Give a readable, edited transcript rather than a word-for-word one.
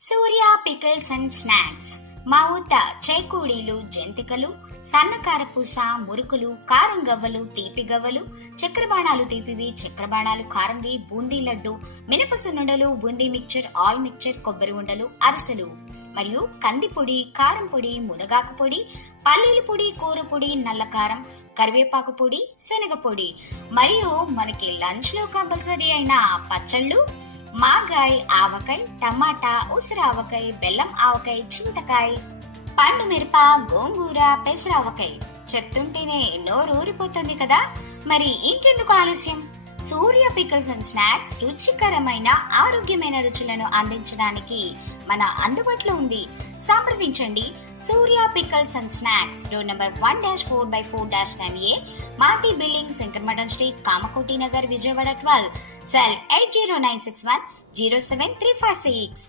Surya pickles and snacks. మా వద్ద చేకూడీలు, జంతికలు, సన్నకారపూస, మురుకులు, కారం గవ్వలు, తీపి గవ్వలు, చక్రబాణాలు తీపివి, చక్రబాణాలు కారంవి, బూందీ లడ్డు, మినప సున్నుండలు, బూందీ మిక్చర్, ఆల్ మిక్చర్, కొబ్బరి ఉండలు, అరిసెలు మరియు కంది పొడి, కారం పొడి, మునగాకు పొడి, పల్లీల పొడి, కూర పొడి, నల్ల కారం, కరివేపాకు పొడి, శనగ పొడి మరియు మనకి లంచ్ లో కంపల్సరీ అయిన పచ్చళ్ళు, మాగాయ్, ఆవకాయ, టమాటా, ఉసిరావకాయ, బెల్లం ఆవకాయ, చింతకాయ, పండు మిరప, గోంగూర, పెసరావకాయ. చెప్తుంటేనే నోరూరిపోతుంది కదా. మరి ఇంకెందుకు ఆలస్యం? సూర్య పికిల్స్ అండ్ స్నాక్స్ రుచికరమైన ఆరోగ్యమైన రుచులను అందించడానికి మన అందుబాటులో ఉంది. సంప్రదించండి. Surya pickles and snacks, door number 1-4/4-9A, Mathi building, Sankaramatham street, Kamakoti Nagar, Vijayawada 12, cell 8096107356.